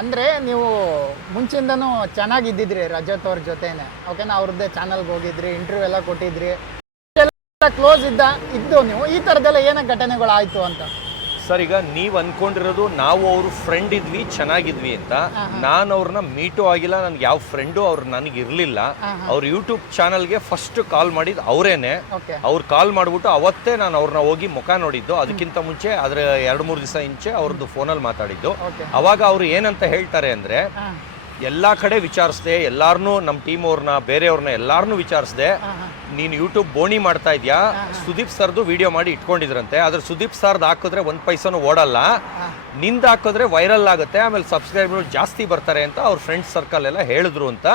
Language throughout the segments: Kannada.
ಅಂದರೆ ನೀವು ಮುಂಚಿಂದನೂ ಚೆನ್ನಾಗಿದ್ದಿದ್ರಿ ರಜತ್ ಅವ್ರ ಜೊತೆನೆ, ಓಕೆನಾ? ಅವ್ರದ್ದೇ ಚಾನಲ್ಗೆ ಹೋಗಿದ್ರಿ, ಇಂಟರ್ವ್ಯೂ ಎಲ್ಲ ಕೊಟ್ಟಿದ್ರಿ, ಎಲ್ಲ ಕ್ಲೋಸ್ ಇದ್ದು ನೀವು ಈ ಥರದ್ದೆಲ್ಲ ಏನ ಘಟನೆಗಳಾಯಿತು ಅಂತ? ಸರ್, ಈಗ ನೀವು ಅಂದ್ಕೊಂಡಿರೋದು ನಾವು ಅವರು ಫ್ರೆಂಡ್ ಇದ್ವಿ, ಚೆನ್ನಾಗಿದ್ವಿ ಅಂತ. ನಾನು ಅವ್ರನ್ನ ಮೀಟು ಆಗಿಲ್ಲ, ನನಗೆ ಯಾವ ಫ್ರೆಂಡು ಅವ್ರು ನನಗೆ ಇರಲಿಲ್ಲ. ಅವ್ರ ಯೂಟ್ಯೂಬ್ ಚಾನಲ್ಗೆ ಫಸ್ಟ್ ಕಾಲ್ ಮಾಡಿದ್ದು ಅವರೇನೆ. ಅವ್ರು ಕಾಲ್ ಮಾಡಿಬಿಟ್ಟು ಅವತ್ತೇ ನಾನು ಅವ್ರನ್ನ ಹೋಗಿ ಮುಖ ನೋಡಿದ್ದು. ಅದಕ್ಕಿಂತ ಮುಂಚೆ ಅದರ 2-3 ದಿವಸ ಮುಂಚೆ ಅವ್ರದ್ದು ಫೋನಲ್ಲಿ ಮಾತಾಡಿದ್ದು. ಅವಾಗ ಅವರು ಏನಂತ ಹೇಳ್ತಾರೆ ಅಂದರೆ, ಎಲ್ಲ ಕಡೆ ವಿಚಾರಿಸ್ದೆ, ಎಲ್ಲಾರನ್ನೂ ನಮ್ಮ ಟೀಮ್ ಅವ್ರನ್ನ, ಬೇರೆಯವ್ರನ್ನ ಎಲ್ಲಾರನ್ನೂ ವಿಚಾರಿಸ್ದೆ. ನೀನು ಯೂಟ್ಯೂಬ್ ಬೋಣಿ ಮಾಡ್ತಾ ಇದೆಯಾ, ಸುದೀಪ್ ಸರ್ದು ವಿಡಿಯೋ ಮಾಡಿ ಇಟ್ಕೊಂಡಿದ್ರಂತೆ. ಆದ್ರೆ ಸುದೀಪ್ ಸರ್ದು ಹಾಕಿದ್ರೆ 1 ಪೈಸನೂ ಓಡಲ್ಲ, ನಿಂದು ಹಾಕಿದ್ರೆ ವೈರಲ್ ಆಗುತ್ತೆ, ಆಮೇಲೆ ಸಬ್ಸ್ಕ್ರೈಬರ್ ಜಾಸ್ತಿ ಬರ್ತಾರೆ ಅಂತ ಅವ್ರ ಫ್ರೆಂಡ್ಸ್ ಸರ್ಕಲ್ ಎಲ್ಲ ಹೇಳಿದ್ರು ಅಂತ.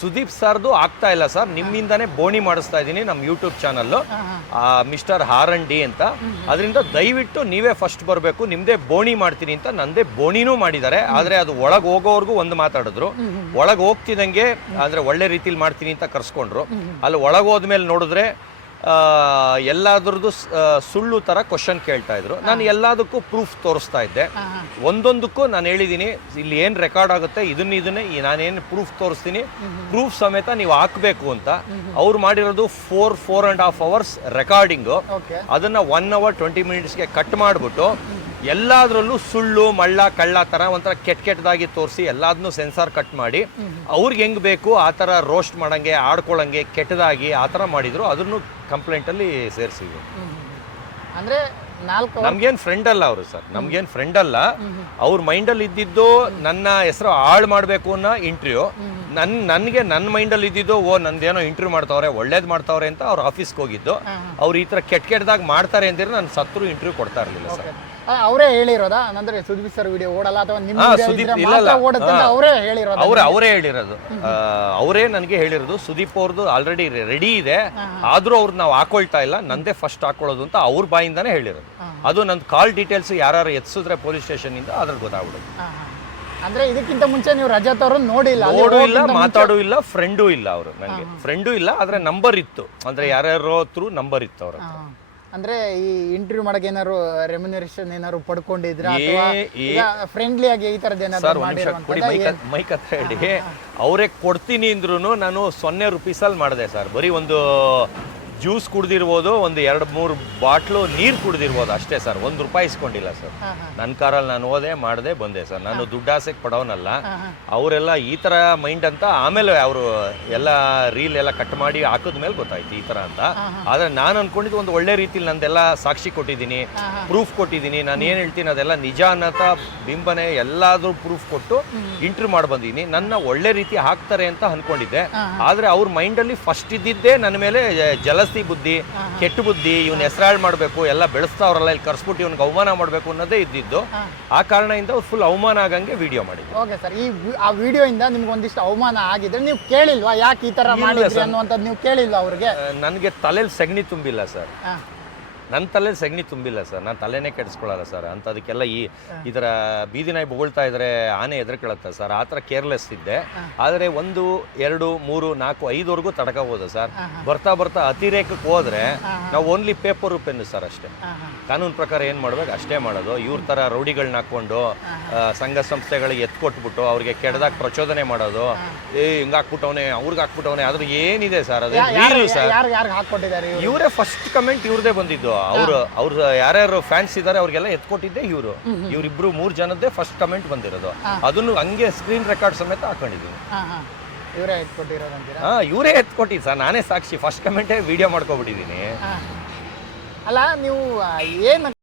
ಸುದೀಪ್ ಸರ್ದು ಆಗ್ತಾ ಇಲ್ಲ ಸರ್, ನಿಮ್ಮಿಂದಾನೇ ಬೋಣಿ ಮಾಡಿಸ್ತಾ ಇದ್ದೀನಿ ನಮ್ಮ ಯೂಟ್ಯೂಬ್ ಚಾನಲ್ ಮಿಸ್ಟರ್ ಹಾರಂಡಿ ಅಂತ. ಅದರಿಂದ ದಯವಿಟ್ಟು ನೀವೇ ಫಸ್ಟ್ ಬರಬೇಕು, ನಿಮ್ದೇ ಬೋಣಿ ಮಾಡ್ತೀನಿ ಅಂತ ನಂದೇ ಬೋಣಿನೂ ಮಾಡಿದ್ದಾರೆ. ಆದರೆ ಅದು ಒಳಗೆ ಹೋಗೋವರೆಗೂ ಒಂದು ಮಾತಾಡಿದ್ರು, ಒಳಗೆ ಹೋಗ್ತಿದ್ದಂಗೆ ಆದರೆ ಒಳ್ಳೆ ರೀತಿಲಿ ಮಾಡ್ತೀನಿ ಅಂತ ಕರ್ಸ್ಕೊಂಡ್ರು. ಅಲ್ಲಿ ಒಳಗೆ ಹೋದ್ಮೇಲೆ ನೋಡಿದ್ರೆ ಎಲ್ಲಾದ್ರದ್ದು ಸುಳ್ಳು ಥರ ಕ್ವಶನ್ ಕೇಳ್ತಾ ಇದ್ರು. ನಾನು ಎಲ್ಲದಕ್ಕೂ ಪ್ರೂಫ್ ತೋರಿಸ್ತಾ ಇದ್ದೆ. ಒಂದೊಂದಕ್ಕೂ ನಾನು ಹೇಳಿದ್ದೀನಿ, ಇಲ್ಲಿ ಏನು ರೆಕಾರ್ಡ್ ಆಗುತ್ತೆ ಇದನ್ನೇ ನಾನೇನು ಪ್ರೂಫ್ ತೋರಿಸ್ತೀನಿ, ಪ್ರೂಫ್ ಸಮೇತ ನೀವು ಹಾಕಬೇಕು ಅಂತ. ಅವ್ರು ಮಾಡಿರೋದು 4.5 hours ರೆಕಾರ್ಡಿಂಗು. ಅದನ್ನು 1 hour 20 minutesಗೆ ಕಟ್ ಮಾಡಿಬಿಟ್ಟು ಎಲ್ಲಾದ್ರಲ್ಲೂ ಸುಳ್ಳು ಮಳ್ಳ ಕಳ್ಳ ಥರ ಒಂಥರ ಕೆಟ್ಟದಾಗಿ ತೋರಿಸಿ ಎಲ್ಲದನ್ನೂ ಸೆನ್ಸಾರ್ ಕಟ್ ಮಾಡಿ ಅವ್ರಿಗೆ ಹೆಂಗೆ ಬೇಕು ಆ ಥರ ರೋಸ್ಟ್ ಮಾಡಂಗೆ, ಆಡ್ಕೊಳ್ಳಂಗೆ, ಕೆಟ್ಟದಾಗಿ ಆ ಥರ ಮಾಡಿದ್ರು. ಅದನ್ನು ಕಂಪ್ಲೇಂಟಲ್ಲಿ ಸೇರಿಸಿದ್ರು. ಅಂದರೆ ನಮ್ಗೇನು ಫ್ರೆಂಡ್ ಅಲ್ಲ ಅವರು ಸರ್, ನಮ್ಗೇನು ಫ್ರೆಂಡ್ ಅಲ್ಲ. ಅವ್ರ ಮೈಂಡಲ್ಲಿ ಇದ್ದಿದ್ದು ನನ್ನ ಹೆಸರು ಹಾಳು ಮಾಡಬೇಕು ಅನ್ನೋ ಇಂಟರ್ವ್ಯೂ. ನನಗೆ ನನ್ನ ಮೈಂಡಲ್ಲಿ ಇದ್ದಿದ್ದು, ನಂದೇನೋ ಇಂಟರ್ವ್ಯೂ ಮಾಡ್ತಾವ್ರೆ, ಒಳ್ಳೇದು ಮಾಡ್ತಾವ್ರೆ ಅಂತ ಅವ್ರ ಆಫೀಸ್ಗೆ ಹೋಗಿದ್ದು. ಅವ್ರು ಈ ಥರ ಕೆಟ್ಟದಾಗಿ ಮಾಡ್ತಾರೆ ಅಂದಿದ್ರೆ ನಾನು ಸತ್ರು ಇಂಟರ್ವ್ಯೂ ಕೊಡ್ತಾ ಇರಲಿಲ್ಲ ಸರ್. ಅವರೇ ಹೇಳಿರೋದಾ? ಅಂದ್ರೆ ಸುದೀಪ್ ಸರ್ ವಿಡಿಯೋ ಓಡಲ್ಲ ಅಥವಾ ಅವರೇ ಹೇಳಿರೋದು, ಅವರೇ ನನಗೆ ಹೇಳಿರೋದು. ಸುದೀಪ್ ಅವ್ರದ್ದು ಆಲ್ರೆಡಿ ರೆಡಿ ಇದೆ, ಆದ್ರೂ ಅವ್ರು ನಾವು ಹಾಕೊಳ್ತಾ ಇಲ್ಲ, ನಂದೇ ಫಸ್ಟ್ ಹಾಕೊಳ್ಳೋದು ಅಂತ ಅವ್ರ ಬಾಯಿಂದಾನೇ ಹೇಳಿರೋದು. ಅದು ನನ್ನ ಕಾಲ್ ಡೀಟೇಲ್ಸ್ ಯಾರು ಎತ್ಸಿದ್ರೆ ಪೊಲೀಸ್ ಸ್ಟೇಷನ್ ಇಂದ ಅದ್ರಲ್ಲಿ ಗೊತ್ತಾಗ್ಬಿಡೋದು. ಅಂದ್ರೆ ಇದಕ್ಕಿಂತ ಮುಂಚೆ ನೀವು ರಜತ್ ಅವರು ನೋಡಿಲ್ಲ, ಮಾತಾಡೂ ಇಲ್ಲ, ಫ್ರೆಂಡೂ ಇಲ್ಲ. ಅವರು ನನಗೆ ಫ್ರೆಂಡೂ ಇಲ್ಲ, ಆದ್ರೆ ನಂಬರ್ ಇತ್ತು. ಅಂದ್ರೆ ಯಾರ್ಯಾರೋ ಥ್ರೂ ನಂಬರ್ ಇತ್ತು ಅವ್ರ. ಅಂದ್ರೆ ಈ ಇಂಟರ್ವ್ಯೂ ಮಾಡಕ್ಕೆ ಏನಾದ್ರು ರೆಮ್ಯುನರೇಷನ್ ಏನಾದ್ರು ಪಡ್ಕೊಂಡಿದ್ರ ಅಥವಾ ಫ್ರೆಂಡ್ಲಿ ಆಗಿ ಈ ತರದ್ ಏನಾದ್ರು ಮೈಕ್ ಹತ್ರ ಹೇಳಿ ಅವರೇ ಕೊಡ್ತೀನಿ ಅಂದ್ರೂ ನಾನು 0 ರೂಪೀಸಲ್ಲಿ ಮಾಡಿದೆ ಸರ್. ಬರೀ ಒಂದು ಜ್ಯೂಸ್ ಕುಡ್ದಿರ್ಬೋದು, ಒಂದು 2-3 ಬಾಟ್ಲು ನೀರು ಕುಡ್ದಿರ್ಬೋದು ಅಷ್ಟೇ ಸರ್. 1 ರೂಪಾಯಿ ಇಸ್ಕೊಂಡಿಲ್ಲ ಸರ್. ನನ್ನ ಕಾರಲ್ಲಿ ನಾನು ಹೋದೆ, ಮಾಡಿದೆ, ಬಂದೆ ಸರ್. ನಾನು ದುಡ್ಡಾಸೆಗೆ ಪಡೋನಲ್ಲ. ಅವರೆಲ್ಲ ಈ ಥರ ಮೈಂಡ್ ಅಂತ ಆಮೇಲೆ ಅವರು ಎಲ್ಲ ರೀಲ್ ಎಲ್ಲ ಕಟ್ ಮಾಡಿ ಹಾಕಿದ್ಮೇಲೆ ಗೊತ್ತಾಯ್ತು ಈ ಥರ ಅಂತ. ಆದರೆ ನಾನು ಅಂದ್ಕೊಂಡಿದ್ದು ಒಂದು ಒಳ್ಳೆ ರೀತಿಲಿ ನಂದೆಲ್ಲ ಸಾಕ್ಷಿ ಕೊಟ್ಟಿದ್ದೀನಿ, ಪ್ರೂಫ್ ಕೊಟ್ಟಿದ್ದೀನಿ. ನಾನು ಏನು ಹೇಳ್ತೀನಿ ಅದೆಲ್ಲ ನಿಜ ಅನ್ನತ ಬಿಂಬನೆ ಎಲ್ಲಾದ್ರೂ ಪ್ರೂಫ್ ಕೊಟ್ಟು ಇಂಟರ್ವ್ಯೂ ಮಾಡಿ ಬಂದಿದ್ದೀನಿ. ನನ್ನ ಒಳ್ಳೆ ರೀತಿ ಹಾಕ್ತಾರೆ ಅಂತ ಅಂದ್ಕೊಂಡಿದ್ದೆ. ಆದರೆ ಅವ್ರ ಮೈಂಡಲ್ಲಿ ಫಸ್ಟ್ ಇದ್ದಿದ್ದೇ ನನ್ನ ಮೇಲೆ ಜಲಸ್ ಬುದ್ಧಿ, ಕೆಟ್ಟ ಬುದ್ಧಿ, ಇವ್ನ ಹೆಸರಾಳ್ ಮಾಡಬೇಕು, ಎಲ್ಲ ಬೆಳೆಸ್ತಾವ್ರಲ್ಲ, ಇಲ್ಲಿ ಕರ್ಸ್ಬಿಟ್ಟು ಇವ್ನಿಗೆ ಅವಮಾನ ಮಾಡಬೇಕು ಅನ್ನೋದೇ ಇದ್ದಿದ್ದು. ಆ ಕಾರಣದಿಂದ ಫುಲ್ ಅವಮಾನ ಆಗಂಗೆ ವಿಡಿಯೋ ಮಾಡಿದ್ವಿ. ಓಕೆ ಸರ್, ಆ ವಿಡಿಯೋ ಇಂದ ನಿಮ್ಗೆ ಒಂದಿಷ್ಟು ಅವಮಾನ ಆಗಿದ್ರೆ ನೀವು ಕೇಳಿಲ್ವಾ, ಯಾಕೆ ಈ ತರ ಮಾಡಿದ್ರಿ ಅನ್ನುವಂಥದ್ದು ನೀವು ಕೇಳಿಲ್ವಾ ಅವ್ರಿಗೆ? ನನಗೆ ತಲೆಯಲ್ಲಿ ಸಗಣಿ ತುಂಬಿಲ್ಲ ಸರ್. ನನ್ನ ತಲೆ ಸಗಣಿ ತುಂಬಿಲ್ಲ ಸರ್. ನಾನು ತಲೆನೇ ಕೆಡಿಸ್ಕೊಳ್ಳಲ್ಲ ಸರ್. ಅಂಥದಕ್ಕೆಲ್ಲ ಈ ಥರ ಬೀದಿ ನಾಯಿ ಬೊಗಳ್ತಾ ಇದ್ರೆ ಆನೆ ಎದುರ್ಕೊಳ್ಳುತ್ತೆ ಸರ್. ಆ ಥರ ಕೇರ್ಲೆಸ್ ಇದ್ದೆ. ಆದರೆ 1, 2, 3, 4, 5ವರೆಗೂ ತಡ್ಕೋಬೋದು ಸರ್. ಬರ್ತಾ ಬರ್ತಾ ಅತಿರೇಕಕ್ಕೆ ಹೋದ್ರೆ ನಾವು ಓನ್ಲಿ ಪೇಪರ್ ಪೆನ್ನು ಸರ್ ಅಷ್ಟೇ. ಕಾನೂನು ಪ್ರಕಾರ ಏನು ಮಾಡ್ಬೇಕು ಅಷ್ಟೇ ಮಾಡೋದು. ಇವ್ರ ಥರ ರೌಡಿಗಳನ್ನ ಹಾಕ್ಕೊಂಡು ಸಂಘ ಸಂಸ್ಥೆಗಳಿಗೆ ಎತ್ಕೊಟ್ಬಿಟ್ಟು ಅವ್ರಿಗೆ ಕೆಟ್ಟದಾಗ ಪ್ರಚೋದನೆ ಮಾಡೋದು, ಹಿಂಗೆ ಹಾಕ್ಬಿಟ್ಟವನೆ, ಅವ್ರಿಗೆ ಹಾಕ್ಬಿಟ್ಟವನೆ, ಅದ್ರ ಏನಿದೆ ಸರ್? ಅದು ಸರ್ ಇವರೇ ಫಸ್ಟ್ ಕಮೆಂಟ್ ಇವ್ರದೇ ಬಂದಿದ್ದು. ಅವ್ರು ಯಾರ್ಯಾರು ಫ್ಯಾನ್ಸ್ ಇದ್ದಾರೆ ಅವ್ರಿಗೆಲ್ಲ ಎತ್ಕೊಟ್ಟಿದ್ದೆ ಇವ್ರಿಬ್ರು 3 ಜನದ್ದೇ ಫಸ್ಟ್ ಕಮೆಂಟ್ ಬಂದಿರೋದು. ಅದನ್ನು ಹಂಗೆ ಸ್ಕ್ರೀನ್ ರೆಕಾರ್ಡ್ ಸಮೇತ ಹಾಕೊಂಡಿದ್ದೀನಿ. ಇವರೇ ಎತ್ಕೊಟ್ಟಿದ್ದು ಸರ್, ನಾನೇ ಸಾಕ್ಷಿ. First ಕಮೆಂಟೇ video ಮಾಡ್ಕೊಬಿಟ್ಟಿದ್ದೀನಿ. ಅಲ್ಲ ನೀವು ಏನು